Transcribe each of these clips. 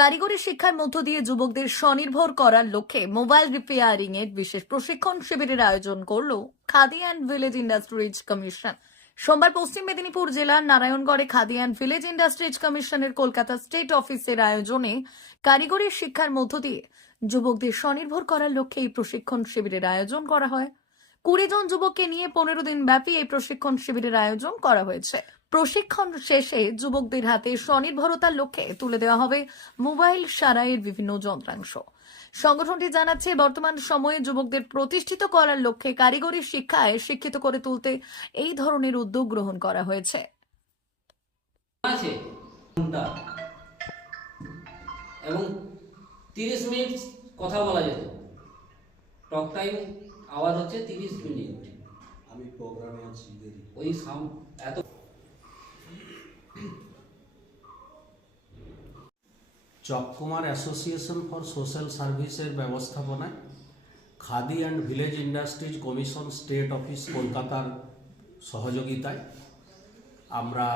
কারিগরি শিক্ষার মধ্য দিয়ে যুবকদের স্বনির্ভর করার লক্ষ্যে মোবাইল রিপেয়ারিং এর বিশেষ প্রশিক্ষণ শিবিরের আয়োজন করল khadi and village industries commission. সোমবার পশ্চিম মেদিনীপুর জেলার নারায়ণগড়ে খাদি অ্যান্ড ভিলেজ ইন্ডাস্ট্রিজ কমিশনের কলকাতা স্টেট অফিসের আয়োজনে কারিগরি শিক্ষার মধ্য দিয়ে যুবকদের স্বনির্ভর করার লক্ষ্যে এই প্রশিক্ষণ শিবিরের আয়োজন করা হয়। 20 জন যুবককে নিয়ে 15 দিন ব্যাপী এই প্রশিক্ষণ শিবিরের আয়োজন করা হয়েছে। প্রশিক্ষণ শেষে যুবকদের হাতে স্বনির্ভরতার লক্ষ্যে তুলে দেওয়া হবে মোবাইল সারাইয়ের বিভিন্ন যন্ত্রাংশ। সংগঠনটি জানাচ্ছে, বর্তমান সময়ে যুবকদের প্রতিষ্ঠিত করার লক্ষ্যে কারিগরি শিক্ষায় শিক্ষিত করে তুলতে এই ধরনের উদ্যোগ গ্রহণ করা হয়েছে। এবং 30 মিনিট কথা বলা যেত। টক টাইম আওয়াজ হচ্ছে 30 মিনিট। আমি প্রোগ্রামে আছি দেরি ওই এত চককুমার অ্যাসোসিয়েশন ফর সোশ্যাল সার্ভিসের ব্যবস্থাপনায় khadi and village industries commission state office কলকাতার সহযোগিতায় আমরা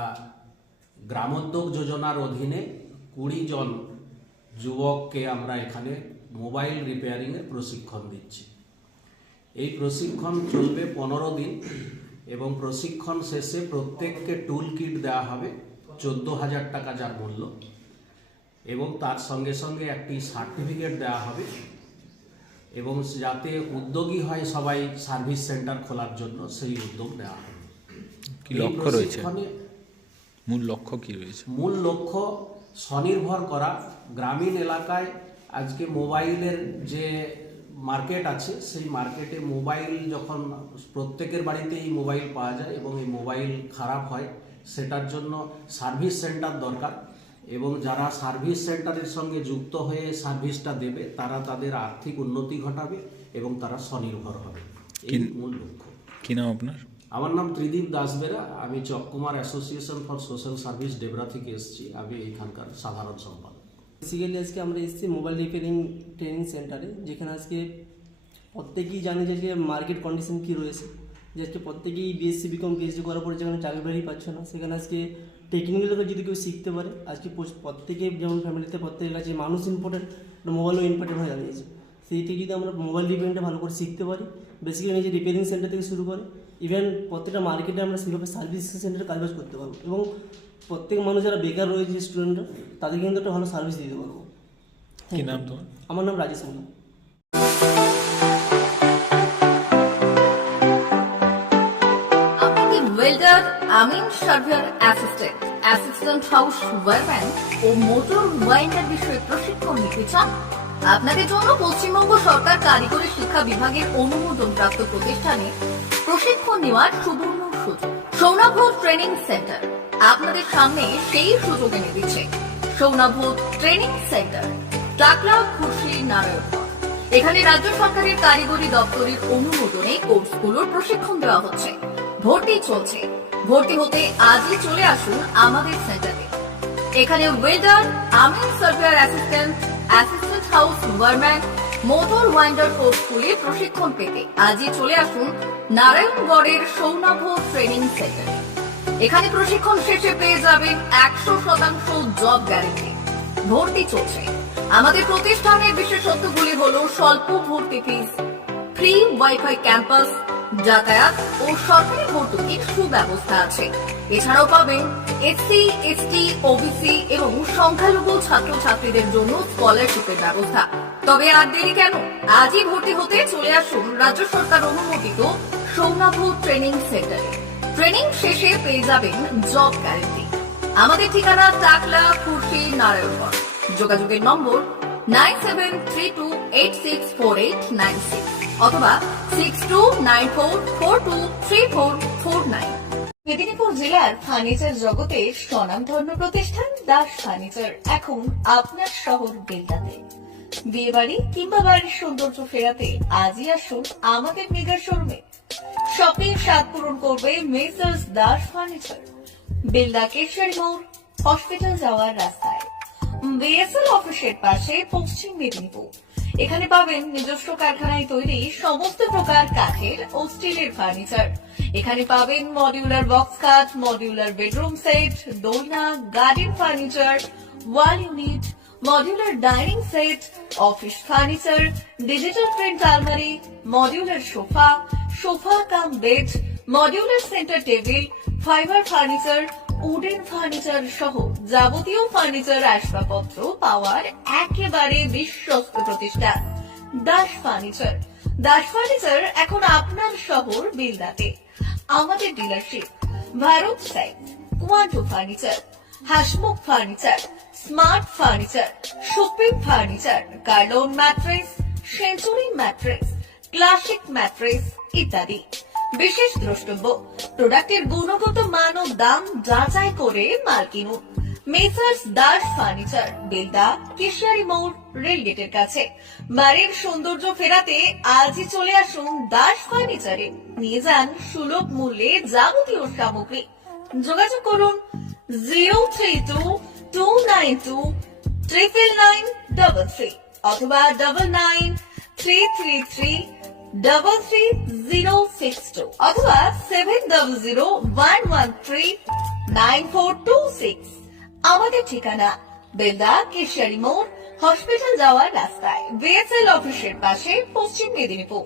গ্রামোদ্যোগ যোজনার অধীনে 20 জন যুবককে আমরা এখানে মোবাইল রিপেয়ারিংয়ের প্রশিক্ষণ দিচ্ছি। এই প্রশিক্ষণ চলবে 15 দিন এবং প্রশিক্ষণ শেষে প্রত্যেককে টুল কিট দেওয়া হবে 14,000 টাকা যার মূল্য, এবং তার সঙ্গে সঙ্গে একটি সার্টিফিকেট দেওয়া হবে, এবং যাতে উদ্যোগী হয় সবাই সার্ভিস সেন্টার খোলার জন্য সেই উদ্যোগ দেওয়া হবে। কি লক্ষ্য রয়েছে? মূল লক্ষ্য কি রয়েছে? মূল লক্ষ্য স্বনির্ভর করা। গ্রামীণ এলাকায় আজকে মোবাইলের যে মার্কেট আছে সেই মার্কেটে মোবাইল যখন প্রত্যেকের বাড়িতেই মোবাইল পাওয়া যায় এবং এই মোবাইল খারাপ হয়, সেটার জন্য সার্ভিস সেন্টার দরকার, এবং যারা সার্ভিস সেন্টারের সঙ্গে যুক্ত হয়ে সার্ভিসটা দেবে তারা তাদের আর্থিক উন্নতি ঘটাবে এবং তারা স্বনির্ভর হবে। এই মূল লক্ষ্য। কি নাম আপনার? আমার নাম ত্রিদীপ দাসবেরা। আমি Chakkumar association for social service Debra থেকে এসেছি। আমি এখানকার সাধারণ সম্পাদক। বেসিক্যালি আজকে আমরা এসেছি মোবাইল রিপেয়ারিং ট্রেনিং সেন্টারে, যেখানে আজকে প্রত্যেকেই জানে যে আজকে মার্কেট কন্ডিশন কী রয়েছে, যে আজকে প্রত্যেকেই বিএসসি বিকম পিএইচডি করার পরে যেখানে চাকরি বাড়ি পাচ্ছে না, সেখানে আজকে টেকনিক্যালকে যদি কেউ শিখতে পারে, আজকে প্রত্যেকে যেমন ফ্যামিলিতে প্রত্যেকের কাছে মানুষ ইম্পর্টেন্ট, মোবাইলও ইম্পর্টেন্ট হয়ে দাঁড়িয়েছে। সেই থেকে যদি আমরা মোবাইল রিপেয়ারিংটা ভালো করে শিখতে পারি, বেসিক্যালি নিজে রিপেয়ারিং সেন্টার থেকে শুরু করে ইভেন প্রত্যেকটা মার্কেটে আমরা সেভাবে সার্ভিস সেন্টারে কাজ করতে পারবো, এবং প্রত্যেক মানুষ যারা বেকার রয়েছে স্টুডেন্টরা, তাদেরকে কিন্তু একটা ভালো সার্ভিস দিতে পারবো। কি নাম তোমার? আমার নাম রাজেশ মোল্লা। আপনি কি ওয়েল্ডার, আমিন surveyor assistant, assistant house wireman ও মোটর ওয়াইন্ডার বিষয়ে প্রশিক্ষণ নিতে চান? আপনাদের জন্য পশ্চিমবঙ্গ সরকার কারিগরি শিক্ষা বিভাগের অনুমোদনপ্রাপ্ত প্রতিষ্ঠানে প্রশিক্ষণ নেওয়ার সুবর্ণ সুযোগ সৌনাভ ট্রেনিং সেন্টার আপনাদের সামনে সেই সুযোগ এনে দিচ্ছে। সৌনাভ ট্রেনিং সেন্টার, টাকলা, খুশি, নারায়ণগড়। এখানে রাজ্য সরকারের কারিগরি দপ্তরের অনুমোদনে কোর্সগুলোর প্রশিক্ষণ দেওয়া হচ্ছে। ভর্তি চলছে। ভর্তি হতে আজই চলে আসুন আমাদের সেন্টারে। এখানে ওয়েল্ডার, আমিন surveyor assistant, assistant house wireman, motor winder কোর্সগুলি প্রশিক্ষণ পেতে আজই চলে আসুন নারায়ণগড়ের সৌনাভ ট্রেনিং সেন্টারে। এখানে প্রশিক্ষণ শেষে পেয়ে যাবেন 100% জব গ্যারান্টি। ভর্তি চলছে। আমাদের প্রতিষ্ঠানের বিশেষত্বগুলি হলো স্বল্প ভর্তি ফিস, ফ্রি ওয়াইফাই ক্যাম্পাস, যাতায়াত ও সরকারি ভর্তুকির সুব্যবস্থা আছে। এছাড়াও পাবেন এসসি, এসটি, ওবিসি এবং সংখ্যালঘু ছাত্রছাত্রীদের জন্য স্কলারশিপের ব্যবস্থা। তবে আর দেরি কেন? আজই ভর্তি হতে চলে আসুন রাজ্য সরকার অনুমোদিত সৌনাভ ট্রেনিং সেন্টারে। ট্রেনিং শেষে পেয়ে যাবেন জব গ্যারান্টি। আমাদের ঠিকানা টাকলা, খুশি, নারায়ণগড়। যোগাযোগের নম্বর 9732864896 অথবা 6294423449। মেদিনীপুর জেলার ফার্নিচার জগতের স্বনামধন্য প্রতিষ্ঠান দাস ফার্নিচার এখন আপনার শহর বেলদাতে। বিয়ে বাড়ি কিংবা বাড়ির সৌন্দর্য ফেরাতে আজই আসুন আমাদের মেগা শোরুমে। শপিং স্বাদ পূরণ করবে মেসার্স দাস ফার্নিচার, বেলদা কেশরী মোড়, হসপিটাল যাওয়ার রাস্তায়, বিএসএল অফিসের পাশে, পশ্চিম মেদিনীপুর। এখানে পাবেন নিজস্ব কারখানায় তৈরি সমস্ত প্রকার কাঠের ও স্টিলের ফার্নিচার। এখানে পাবেন মডিউলার বক্স খাট, মডিউলার বেডরুম সেট, দোলনা, garden furniture, wall unit, modular dining set, office furniture, digital print আলমারি, modular sofa, sofa cum bed, modular centre table, fibre furniture, wooden furniture সহ যাবতীয় ফার্নিচার আসবাবপত্র পাওয়ার একেবারে বিশ্বস্ত প্রতিষ্ঠান দাস ফার্নিচার। দাস ফার্নিচার এখন আপনার শহর বেলদাতে। আমাদের dealership Bharat side, Quanto furniture, Hasmukh furniture, smart furniture, supreme furniture, Kurlon mattress, century mattress, classic mattress ইত্যাদি। বিশেষ দ্রষ্টব্য, প্রোডাক্টের গুণগত মান ও দাম যাচাই করে মাল কিনুন। মেসার্স দাস ফার্নিচার, বেলদা, কেশিয়ারি মোড়, রেলগেটের কাছে। বাড়ির সৌন্দর্য ফেরাতে আজই চলে আসুন দাস ফার্নিচারে, নিয়ে যান সুলভ মূল্যে যাবতীয় সামগ্রী। যোগাযোগ করুন 032-292-99933 অথবা 99-333-33062 অথবা 7001139426। আমাদের ঠিকানা বেলদা, কেশিয়ারি মোড়, হসপিটাল যাওয়ার রাস্তায়, বিএসএল অফিসের পাশে, পশ্চিম মেদিনীপুর।